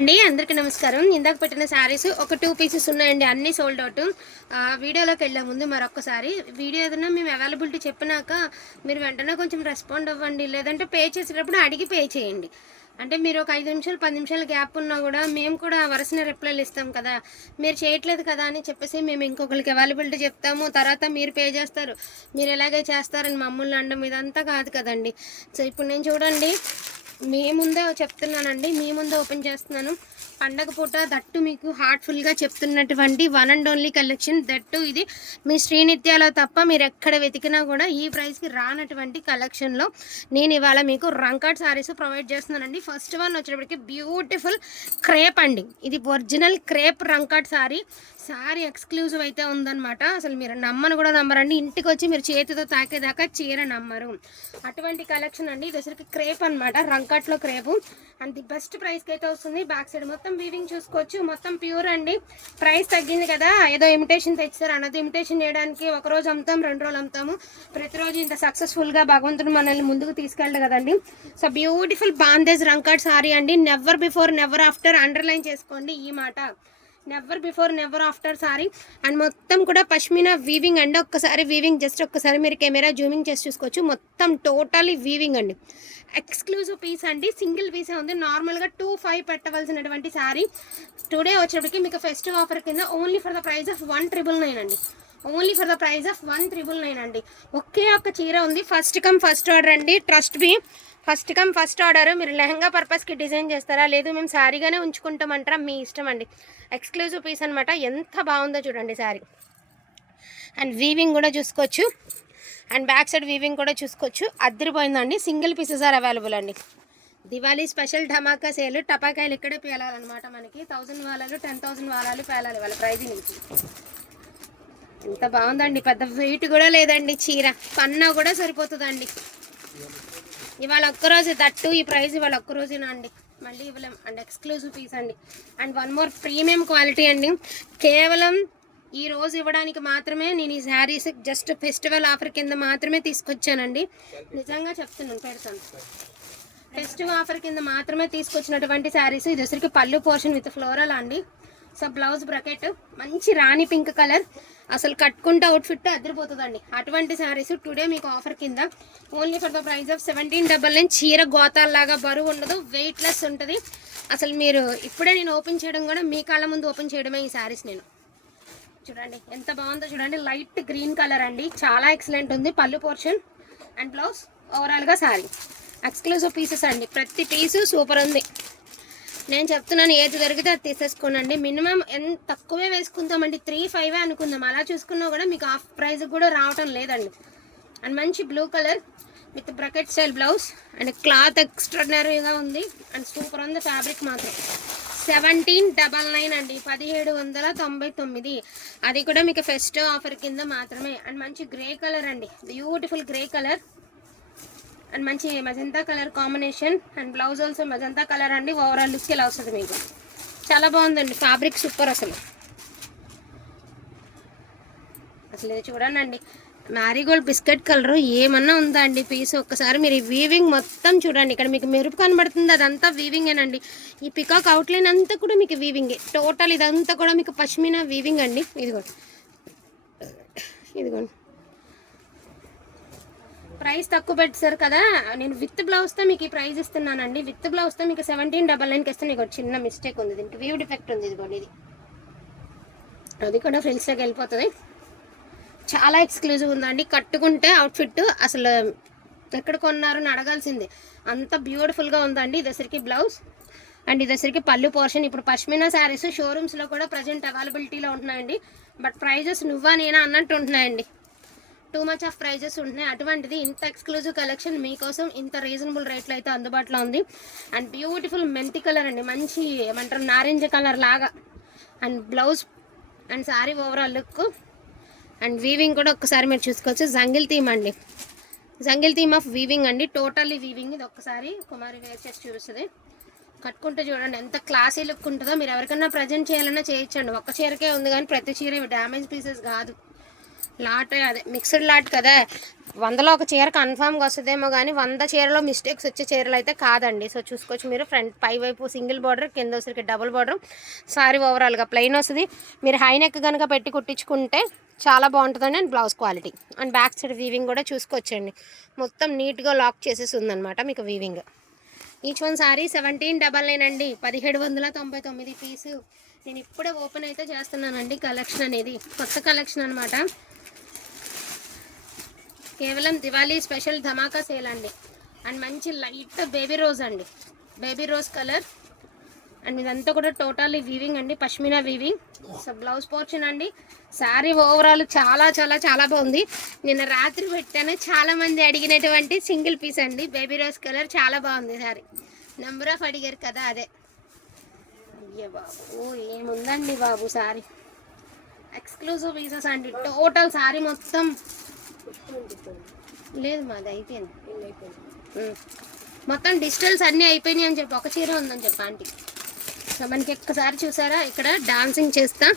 అండి అందరికీ నమస్కారం. ఇందాక పెట్టిన శారీస్ ఒక టూ పీసెస్ ఉన్నాయండి అన్నీ సోల్డ్ అవుట్ వీడియోలోకి వెళ్ళే ముందు మరొకసారి వీడియో ఏదైనా మేము అవైలబిలిటీ చెప్పినాక మీరు వెంటనే కొంచెం రెస్పాండ్ అవ్వండి లేదంటే పే చేసేటప్పుడు అడిగి పే చేయండి. అంటే మీరు ఒక ఐదు నిమిషాలు పది నిమిషాలు గ్యాప్ ఉన్నా కూడా మేము కూడా వరుసన రిప్లైలు ఇస్తాం కదా. మీరు చేయట్లేదు కదా అని చెప్పేసి మేము ఇంకొకరికి అవైలబిలిటీ చెప్తాము. తర్వాత మీరు పే చేస్తారు. మీరు ఎలాగే చేస్తారని మమ్మల్ని అనడం ఇదంతా కాదు కదండి. సో ఇప్పుడు నేను చూడండి. మీ ముందే చెప్తున్నానండి. మీ ముందే ఓపెన్ చేస్తున్నాను. పండగ పూట దట్టు మీకు హార్ట్ఫుల్గా చెప్తున్నటువంటి one and only collection that ఇది మీ శ్రీనిత్యాలో తప్ప మీరు ఎక్కడ వెతికినా కూడా ఈ ప్రైస్కి రానటువంటి కలెక్షన్లో నేను ఇవాళ మీకు రంకాట్ సారీస్ ప్రొవైడ్ చేస్తున్నానండి. ఫస్ట్ వన్ వచ్చేటప్పటికి బ్యూటిఫుల్ క్రేప్ అండి. ఇది original crepe rangkat sari sari exclusive అయితే ఉందన్నమాట. అసలు మీరు నమ్మను కూడా నమ్మరండి. ఇంటికి వచ్చి మీరు చేతితో తాకేదాకా చీర నమ్మరు. అటువంటి కలెక్షన్ అండి. ఇది క్రేప్ అనమాట రంకాట్లో క్రేపు అండ్ ది బెస్ట్ ప్రైస్కి అయితే వస్తుంది. బ్యాక్ సైడ్ మొత్తం వీవింగ్ చూసుకోవచ్చు. మొత్తం ప్యూర్ అండి. ప్రైస్ తగ్గింది కదా ఏదో ఇమిటేషన్ తెచ్చారు అన్నది. ఇమిటేషన్ చేయడానికి ఒక రోజు అమ్ముతాం రెండు రోజులు అమ్ముతాము. ప్రతిరోజు ఇంత సక్సెస్ఫుల్గా భగవంతుడు మనల్ని ముందుకు తీసుకెళ్ళడు కదండి. సో బ్యూటిఫుల్ బాందేజ్ రంకాడ్ సారీ అండి. Never before never after underline చేసుకోండి ఈ మాట. Never before never after sari and మొత్తం కూడా పష్మినా వీవింగ్ అండి ఒక్కసారి వీవింగ్ జస్ట్ ఒక్కసారి మీరు కెమెరా జూమింగ్ చేసి చూసుకోవచ్చు మొత్తం టోటలీ వీవింగ్ అండి ఎక్స్క్లూజివ్ పీస్ అండి సింగిల్ పీసే ఉంది నార్మల్గా టూ ఫైవ్ పెట్టవలసినటువంటి శారీ టుడే వచ్చేటప్పటికి మీకు ఫెస్టివ్ ఆఫర్ కింద only for the price of one triple nine అండి only for the price of one triple nine అండి. ఒకే ఒక్క చీర ఉంది. ఫస్ట్ కమ్ ఫస్ట్ ఆర్డర్ అండి. Trust be first come first order మీరు లెహంగా పర్పస్కి డిజైన్ చేస్తారా? లేదు మేము శారీగానే ఉంచుకుంటామంటారా మీ ఇష్టం అండి. ఎక్స్క్లూజివ్ పీస్ అనమాట ఎంత బాగుందో చూడండి శారీ అండ్ వీవింగ్ కూడా చూసుకోవచ్చు. అండ్ బ్యాక్ సైడ్ వీవింగ్ కూడా చూసుకోవచ్చు. అద్దరిపోయిందండి. సింగిల్ పీసెస్ ఆర్ అవైలబుల్ అండి. దివాళీ స్పెషల్ ధమాకా సేల్ టపాకాయలు ఇక్కడే పేలాలన్నమాట మనకి. థౌజండ్ వాలాలు టెన్ థౌసండ్ వాలాలు పేలాలి వాళ్ళ ప్రైజ్ నుంచి. ఎంత బాగుందండి పెద్ద వెయిట్ కూడా లేదండి చీర. పన్నా కూడా సరిపోతుందండి. ఇవాళ ఒక్కరోజు దట్టు ఈ ప్రైస్ ఇవాళ ఒక్కరోజునా అండి. మళ్ళీ ఇవ్వలేం. అండ్ ఎక్స్క్లూజివ్ పీస్ అండి. And one more premium quality అండి. కేవలం ఈ రోజు ఇవ్వడానికి మాత్రమే నేను ఈ శారీస్ జస్ట్ ఫెస్టివల్ ఆఫర్ కింద మాత్రమే తీసుకొచ్చానండి. నిజంగా చెప్తున్నాను పెడతాను ఫెస్టివ్ ఆఫర్ కింద మాత్రమే తీసుకొచ్చినటువంటి శారీస్ ఇది వచ్చరికి పళ్ళు పోర్షన్ విత్ ఫ్లోరల్ అండి. సో బ్లౌజ్ బ్రకెట్ మంచి రాణి పింక్ కలర్ అసలు కట్టుకుంటే అవుట్ఫిట్ అదిరిపోతుందండి. అటువంటి శారీస్ టుడే మీకు ఆఫర్ కింద only for the price of seventeen double nine చీర గోతాల్లాగా బరువు ఉండదు వెయిట్ లెస్ ఉంటుంది. అసలు మీరు ఇప్పుడే నేను ఓపెన్ చేయడం కూడా మీ కాళ్ళ ముందు ఓపెన్ చేయడమే ఈ శారీస్ నేను. చూడండి ఎంత బాగుందో చూడండి లైట్ గ్రీన్ కలర్ అండి. చాలా ఎక్సలెంట్ ఉంది పళ్ళు పోర్షన్ అండ్ బ్లౌజ్ ఓవరాల్గా శారీ ఎక్స్క్లూజివ్ పీసెస్ అండి ప్రతి పీసు సూపర్ ఉంది. నేను చెప్తున్నాను ఏది దొరికితే అది తీసేసుకోనండి. మినిమం ఎంత తక్కువే వేసుకుందామండి. త్రీ ఫైవ్ అనుకుందాం. అలా చూసుకున్నా కూడా మీకు హాఫ్ ప్రైస్ కూడా రావటం లేదండి. అండ్ మంచి blue colour with brocade style blouse and cloth ఎక్స్ట్రాడినరీగా ఉంది. అండ్ సూపర్ ఉంది ఫ్యాబ్రిక్ మాత్రం. సెవెంటీన్ డబల్ నైన్ అండి. పదిహేడు వందల తొంభై తొమ్మిది. అది కూడా మీకు ఫెస్టివ్ ఆఫర్ కింద మాత్రమే. అండ్ మంచి గ్రే కలర్ అండి. Beautiful grey colour. అండ్ మంచి magenta colour combination and blouse also magenta colour అండి. ఓవరాల్ లుక్ ఇలా వస్తుంది మీకు? చాలా బాగుందండి. ఫ్యాబ్రిక్ సూపర్ అసలు. అసలు ఇది చూడండి మ్యారీగోల్డ్ బిస్కెట్ కలర్ ఏమన్నా ఉందా అండి? పీస్ ఒక్కసారి మీరు ఈ వీవింగ్ మొత్తం చూడండి. ఇక్కడ మీకు మెరుపు కనబడుతుంది. అదంతా వీవింగేనండి ఈ పికాక్ అవుట్లైన్ అంతా కూడా మీకు వీవింగే టోటల్ ఇదంతా కూడా మీకు పష్మినా వీవింగ్ అండి. ఇదిగోండి. ఇదిగోండి. ప్రైస్ తక్కువ పెట్టారు కదా నేను విత్ బ్లౌజ్తో మీకు ఈ ప్రైస్ ఇస్తున్నానండి. విత్ బ్లౌజ్తో మీకు సెవెంటీన్ డబల్ నైన్కి ఇస్తాను. నీకు చిన్న మిస్టేక్ ఉంది దీనికి. వీవ్ డిఫెక్ట్ ఉంది ఇదిగోండి ఇది. అది కూడా ఫ్రెండ్స్లోకి వెళ్ళిపోతుంది. చాలా ఎక్స్క్లూజివ్ ఉందండి. కట్టుకుంటే అవుట్ఫిట్ అసలు ఎక్కడ కొన్నారు అని అడగాల్సిందే. అంత బ్యూటిఫుల్గా ఉందండి. ఇదసరికి బ్లౌజ్. అండ్ ఇదసరికి పళ్ళు పోర్షన్ ఇప్పుడు పష్మినా శారీస్ షోరూమ్స్లో కూడా ప్రజెంట్ అవైలబిలిటీలో ఉంటున్నాయండి. బట్ ప్రైజెస్ నువ్వా నేనా అన్నట్టు ఉంటున్నాయండి. టూ మచ్ ఆఫ్ ప్రైజెస్ ఉంటున్నాయి. అటువంటిది ఇంత ఎక్స్క్లూజివ్ కలెక్షన్ మీకోసం ఇంత రీజనబుల్ రేట్లో అయితే అందుబాటులో ఉంది. అండ్ బ్యూటిఫుల్ మెంతి కలర్ అండి. మంచి ఏమంటారు నారింజ కలర్ లాగా. And blouse and sari overall look and weaving కూడా ఒక్కసారి మీరు చూసుకోవచ్చు. జంగిల్ థీమ్ అండి. జంగిల్ థీమ్ ఆఫ్ వీవింగ్ అండి. టోటల్లీ వీవింగ్ ఇది ఒక్కసారి కుమారి వేర్ చేసి చూపిస్తుంది. కట్టుకుంటే చూడండి ఎంత క్లాసీ లుక్ ఉంటుందో. మీరు ఎవరికైనా ప్రజెంట్ చేయాలన్నా చేయొచ్చండి. ఒక్క చీరకే ఉంది కానీ ప్రతి చీర డ్యామేజ్ పీసెస్ కాదు. లాట్ అదే మిక్స్డ్ లాట్ కదా. వందలో ఒక చీర కన్ఫామ్గా వస్తుందేమో కానీ వంద చీరలో మిస్టేక్స్ వచ్చే చీరలు అయితే కాదండి. సో చూసుకోవచ్చు మీరు. ఫ్రంట్ పై వైపు సింగిల్ బార్డర్ కింద వచ్చరికి డబుల్ బార్డర్. సారీ ఓవరాల్గా ప్లెయిన్ వస్తుంది. మీరు హై నెక్ కనుక పెట్టి కుట్టించుకుంటే చాలా బాగుంటుందండి. And blouse quality. And back side weaving కూడా చూసుకోవచ్చండి. మొత్తం నీట్గా లాక్ చేసేసి ఉందనమాట మీకు weaving. Each one sari seventeen double nine అండి. పదిహేడు వందల తొంభై తొమ్మిది పీసు. నేను ఇప్పుడే ఓపెన్ అయితే చేస్తున్నానండి కలెక్షన్ అనేది. కొత్త కలెక్షన్ అనమాట కేవలం దివాళీ స్పెషల్ ధమాకా సేల్ అండి. అండ్ మంచి లైట్ బేబీ రోజ్ అండి. Baby rose colour. అండ్ ఇదంతా కూడా టోటల్లీ వీవింగ్ అండి. Pashmina weaving. So blouse portion అండి. శారీ ఓవరాల్ చాలా చాలా చాలా బాగుంది. నిన్న రాత్రి పెట్టాను. చాలా మంది అడిగినటువంటి సింగిల్ పీస్ అండి. బేబీ రోజ్ కలర్ చాలా బాగుంది శారీ నెంబర్ ఆఫ్ అడిగారు కదా అదే. అయ్యే బాబు ఏముందండి బాబు శారీ ఎక్స్క్లూజివ్ పీసెస్ అండి. టోటల్ శారీ మొత్తం లేదు మాది అయిపోయింది. మొత్తం డిజిటల్స్ అన్నీ అయిపోయినాయి అని చెప్పి ఒక చీర ఉందని చెప్పి ఆంటీ. సో మనకి ఒక్కసారి చూసారా? ఇక్కడ డాన్సింగ్ చేస్తా.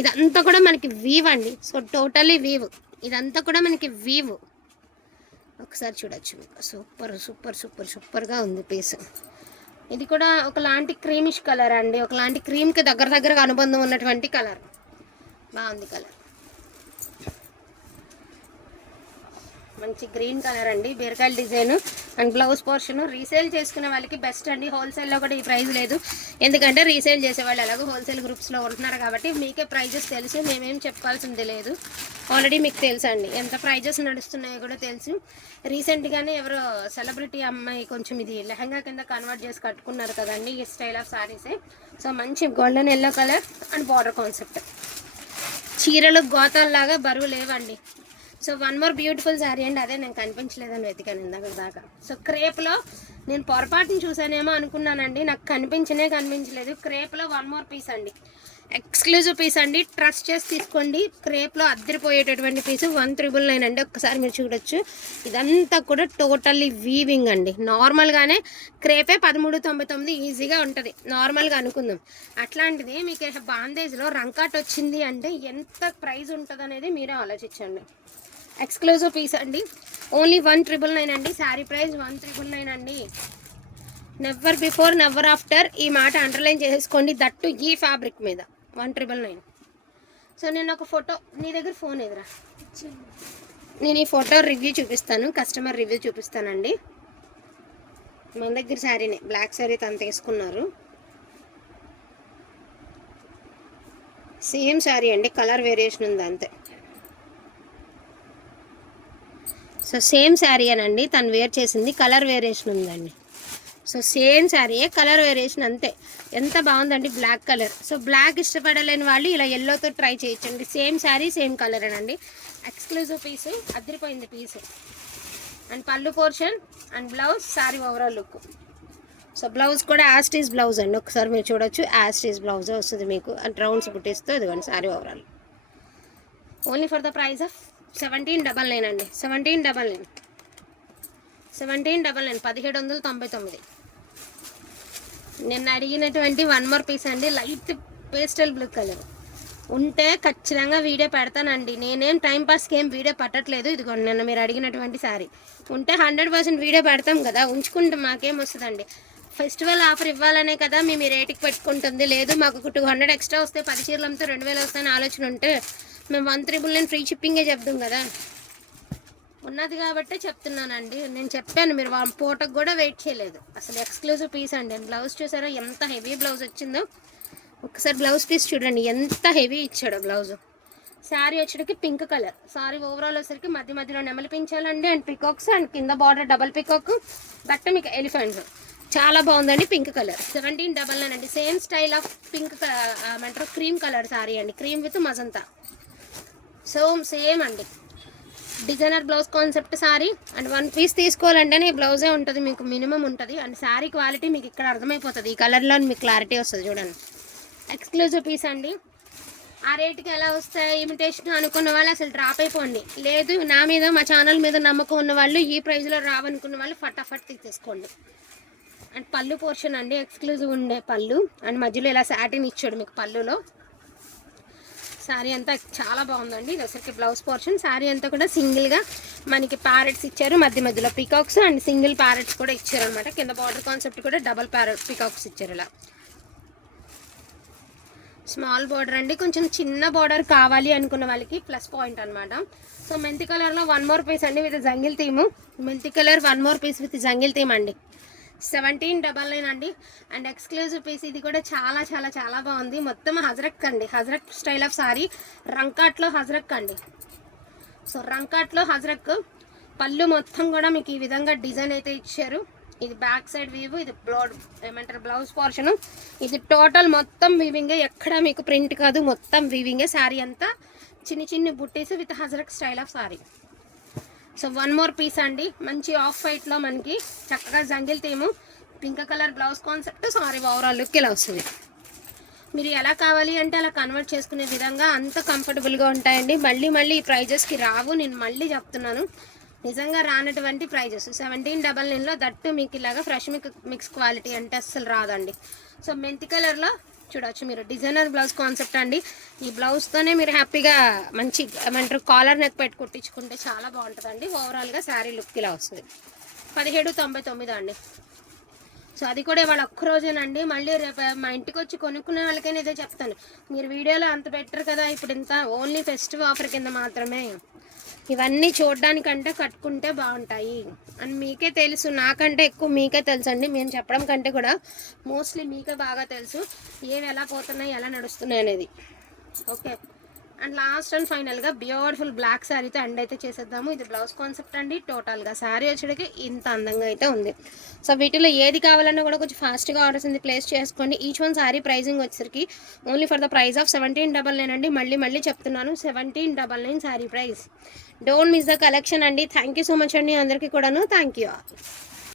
ఇదంతా కూడా మనకి వీవ్ అండి. సో టోటలీ వీవ్ ఇదంతా కూడా మనకి వీవ్ ఒకసారి చూడొచ్చు. సూపర్ సూపర్ సూపర్ సూపర్గా ఉంది పీస్ ఇది కూడా ఒకలాంటి క్రీమిష్ కలర్ అండి. ఒకలాంటి క్రీమ్కి దగ్గర దగ్గరగా అనుబంధం ఉన్నటువంటి కలర్ బాగుంది కలర్ మంచి గ్రీన్ కలర్ అండి బీరకాయల design. And blouse portion resale చేసుకునే వాళ్ళకి బెస్ట్ అండి. హోల్సేల్లో కూడా ఈ ప్రైస్ లేదు. ఎందుకంటే రీసేల్ చేసే వాళ్ళు ఎలాగో హోల్సేల్ గ్రూప్స్లో ఉంటున్నారు కాబట్టి మీకే ప్రైజెస్ తెలుసు మేమేం చెప్పాల్సింది లేదు. ఆల్రెడీ మీకు తెలుసు అండి. ఎంత ప్రైజెస్ నడుస్తున్నాయో కూడా తెలుసు. రీసెంట్గానే ఎవరో సెలబ్రిటీ అమ్మాయి కొంచెం ఇది లెహంగా కింద కన్వర్ట్ చేసి కట్టుకున్నారు కదండి ఈ స్టైల్ ఆఫ్ శారీసే సో మంచి golden yellow colour and border concept చీరలు గోతాల్లాగా బరువు లేవండి. So one more beautiful sari అండి. అదే నేను కనిపించలేదని వెతికాను ఇందాక దాకా. సో క్రేప్లో నేను పొరపాటుని చూసానేమో అనుకున్నానండి. నాకు కనిపించనే కనిపించలేదు. క్రేప్లో వన్ మోర్ పీస్ అండి. ఎక్స్క్లూజివ్ పీస్ అండి. ట్రస్ట్ చేసి తీసుకోండి. క్రేప్లో అద్దరిపోయేటటువంటి పీస్ వన్ త్రిబుల్ నైన్ అండి. ఒక్కసారి మీరు చూడొచ్చు. ఇదంతా కూడా టోటల్లీ వీవింగ్ అండి. నార్మల్గానే క్రేపే పదమూడు తొంభై తొమ్మిది ఈజీగా ఉంటుంది. నార్మల్గా అనుకుందాం. అట్లాంటిది మీకు బాందేజ్లో రంకాట్ వచ్చింది అంటే ఎంత ప్రైస్ ఉంటుంది అనేది మీరే ఆలోచించండి. ఎక్స్క్లూజివ్ పీస్ అండి. ఓన్లీ వన్ ట్రిపుల్ నైన్ అండి. Sari price one triple nine అండి. నెవర్ బిఫోర్ నెవర్ ఆఫ్టర్ ఈ మాట అండర్లైన్ చేసుకోండి. దట్టు ఈ ఫ్యాబ్రిక్ మీద వన్ ట్రిపుల్ నైన్ సో నేను ఒక ఫోటో నీ దగ్గర ఫోన్ ఎదురా నేను ఈ ఫోటో రివ్యూ చూపిస్తాను. కస్టమర్ రివ్యూ చూపిస్తానండి. మన దగ్గర శారీనే బ్లాక్ శారీ తను తీసుకున్నారు సేమ్ శారీ అండి. కలర్ వేరియేషన్ ఉంది అంతే. సో సేమ్ శారీ అనండి తను వేర్ చేసింది కలర్ వేరియేషన్ ఉందండి. సో సేమ్ శారీయే కలర్ వేరియేషన్ అంతే. ఎంత బాగుందండి బ్లాక్ కలర్. సో బ్లాక్ ఇష్టపడలేని వాళ్ళు ఇలా ఎల్లోతో ట్రై చేయొచ్చండి. సేమ్ శారీ సేమ్ కలర్ అనండి. ఎక్స్క్లూజివ్ పీసు అదిరిపోయింది పీసు అండ్ పళ్ళు portion and blouse sari overall look so blouse కూడా యాస్టీస్ బ్లౌజ్ అండి. ఒకసారి మీరు చూడొచ్చు యాస్టీస్ బ్లౌజ్ వస్తుంది మీకు. అండ్ రౌండ్స్ బుట్టిస్తూ ఇదిగోండి sari overall only for the price of seventeen double nine అండి. Seventeen double nine. Seventeen double nine. పదిహేడు వందల తొంభై తొమ్మిది. నిన్న అడిగినటువంటి వన్ మోర్ పీస్ అండి. Light pastel blue colour. ఉంటే ఖచ్చితంగా వీడియో పెడతానండి. నేనేం టైంపాస్కి ఏం వీడియో పట్టట్లేదు. ఇదిగోండి నిన్న మీరు అడిగినటువంటి సారీ. ఉంటే హండ్రెడ్ పర్సెంట్ వీడియో పెడతాం కదా. ఉంచుకుంటే మాకేం వస్తుందండి. ఫెస్టివల్ ఆఫర్ ఇవ్వాలనే కదా మేము ఈ రేటుకి పెట్టుకుంటుంది. లేదు మాకు టూ హండ్రెడ్ ఎక్స్ట్రా వస్తే పది చీరలంతో రెండు వేలు వస్తాయని ఆలోచన ఉంటే మేము వన్ త్రిబుల్ నేను ఫ్రీ షిప్పింగే చెప్తాం కదా. ఉన్నది కాబట్టే చెప్తున్నానండి. నేను చెప్పాను మీరు వా- పూటకు కూడా వెయిట్ చేయలేదు. అసలు ఎక్స్క్లూజివ్ పీస్ అండి. బ్లౌజ్ చూసారా? ఎంత హెవీ బ్లౌజ్ వచ్చిందో. ఒకసారి బ్లౌజ్ పీస్ చూడండి. ఎంత హెవీ ఇచ్చాడు బ్లౌజ్. శారీ వచ్చేటికి పింక్ కలర్. శారీ ఓవరాల్ వచ్చేసరికి మధ్య మధ్యలో నెమలి పించాలండి. అండ్ పికాక్స్ అండ్ కింద బార్డర్ డబల్ పికాక్. బట్ట మీకు ఎలిఫెంట్స్ చాలా బాగుందండి pink colour. Seventeen double nine అండి. సేమ్ స్టైల్ ఆఫ్ పింక్ ఏమంటారు? క్రీమ్ కలర్ శారీ అండి. Cream with magenta. So same అండి. Designer blouse concept sari and one piece తీసుకోవాలంటేనే ఈ బ్లౌజే ఉంటుంది మీకు మినిమం ఉంటుంది. అండ్ శారీ క్వాలిటీ మీకు ఇక్కడ అర్థమైపోతుంది. ఈ కలర్లో మీకు క్లారిటీ వస్తుంది చూడండి. ఎక్స్క్లూజివ్ పీస్ అండి. ఆ రేటుకి ఎలా వస్తాయి ఇమిటేషన్ అనుకున్న వాళ్ళు అసలు డ్రాప్ అయిపోండి. లేదు నా మీద మా ఛానల్ మీద నమ్మకం ఉన్న వాళ్ళు ఈ ప్రైస్లో రావనుకున్న వాళ్ళు ఫటాఫట్ తీసేసుకోండి. అండ్ పళ్ళు పోర్షన్ అండి ఎక్స్క్లూజివ్ ఉండే పళ్ళు. అండ్ మధ్యలో ఇలా శాటిన్ ఇచ్చాడు మీకు పళ్ళులో. శారీ అంతా చాలా బాగుందండి. ఇది వచ్చరికి బ్లౌజ్ పోర్షన్. శారీ అంతా కూడా సింగిల్గా మనకి ప్యారెట్స్ ఇచ్చారు. మధ్య మధ్యలో పికాక్స్ అండ్ సింగిల్ ప్యారెట్స్ కూడా ఇచ్చారు అనమాట కింద బార్డర్ కాన్సెప్ట్ కూడా డబల్ ప్యారెట్ పికాక్స్ ఇచ్చారు ఇలా. స్మాల్ బార్డర్ అండి. కొంచెం చిన్న బార్డర్ కావాలి అనుకున్న వాళ్ళకి ప్లస్ పాయింట్ అనమాట సో మెంతి కలర్లో వన్ మోర్ పీస్ అండి విత్ జంగిల్ థీము మెంతి colour one more piece with jungle theme అండి. సెవెంటీన్ డబల్ నైన్ అండి. అండ్ ఎక్స్క్లూజివ్ పీస్ ఇది కూడా చాలా చాలా చాలా బాగుంది. మొత్తం హజరక్ అండి. హజరక్ స్టైల్ ఆఫ్ సారీ. రంకాట్లో హజరక్ అండి. సో రంకాట్లో హజరక్. పళ్ళు మొత్తం కూడా మీకు ఈ విధంగా డిజైన్ అయితే ఇచ్చారు. ఇది బ్యాక్ సైడ్ వీవ్ ఇది బ్లౌడ్ ఏమంటారు బ్లౌజ్ పోర్షన్ ఇది టోటల్ మొత్తం వీవింగే ఎక్కడ మీకు ప్రింట్ కాదు. మొత్తం వీవింగే శారీ అంతా చిన్ని చిన్ని బుట్టేసి with హజరక్ style of sari. So one more piece అండి. మంచి ఆఫ్ వైట్లో మనకి చక్కగా jungle theme. Pink colour blouse concept sari overall look ఇలా వస్తుంది. మీరు ఎలా కావాలి అంటే అలా కన్వర్ట్ చేసుకునే విధంగా అంత కంఫర్టబుల్గా ఉంటాయండి. మళ్ళీ మళ్ళీ ఈ ప్రైజెస్కి రావు. నేను మళ్ళీ చెప్తున్నాను. నిజంగా రానటువంటి ప్రైజెస్ సెవెంటీన్ డబల్ నైన్లో దట్టు మీకు ఇలాగా ఫ్రెష్ మిక్ మిక్స్ క్వాలిటీ అంటే అస్సలు రాదండి. సో మెంతి కలర్లో చూడొచ్చు. మీరు డిజైనర్ బ్లౌజ్ కాన్సెప్ట్ అండి. ఈ బ్లౌజ్తోనే మీరు హ్యాపీగా మంచి ఏమంటారు కాలర్ నెక్ పెట్టి కుట్టించుకుంటే చాలా బాగుంటుందండి. ఓవరాల్గా శారీ లుక్ ఇలా వస్తుంది. పదిహేడు తొంభై తొమ్మిది అండి. సో అది కూడా ఇవాళ ఒక్క రోజేనండి. మళ్ళీ రేపు మా ఇంటికి వచ్చి కొనుక్కునే వాళ్ళకైనా ఇదే చెప్తాను. మీరు వీడియోలో అంత బెటర్ కదా. ఇప్పుడు ఇంత ఓన్లీ ఫెస్టివ్ ఆఫర్ కింద మాత్రమే ఇవన్నీ చూడడానికంటే కట్టుకుంటే బాగుంటాయి. అని మీకే తెలుసు. నాకంటే ఎక్కువ మీకే తెలుసు అండి మేము చెప్పడం కంటే కూడా మోస్ట్లీ మీకే బాగా తెలుసు. ఏవి ఎలా పోతున్నాయి ఎలా నడుస్తున్నాయి అనేది. ఓకే. అండ్ లాస్ట్ అండ్ ఫైనల్గా బ్యూటిఫుల్ బ్లాక్ శారీతో ఎండ్ అయితే చేసేద్దాము. ఇది బ్లౌజ్ కాన్సెప్ట్ అండి. టోటల్గా శారీ వచ్చేటికి ఇంత అందంగా అయితే ఉంది. సో వీటిలో ఏది కావాలన్నా కూడా కొంచెం ఫాస్ట్గా ఆర్డర్స్ ఉంది ప్లేస్ చేసుకోండి. ఈచ్ వన్ శారీ ప్రైజింగ్ వచ్చేసరికి only for the price of seventeen double nine అండి. మళ్ళీ మళ్ళీ చెప్తున్నాను. Seventeen double nine sari price. Don't miss the collection అండి. థ్యాంక్ యూ సో మచ్ అండి అందరికీ కూడాను. Thank you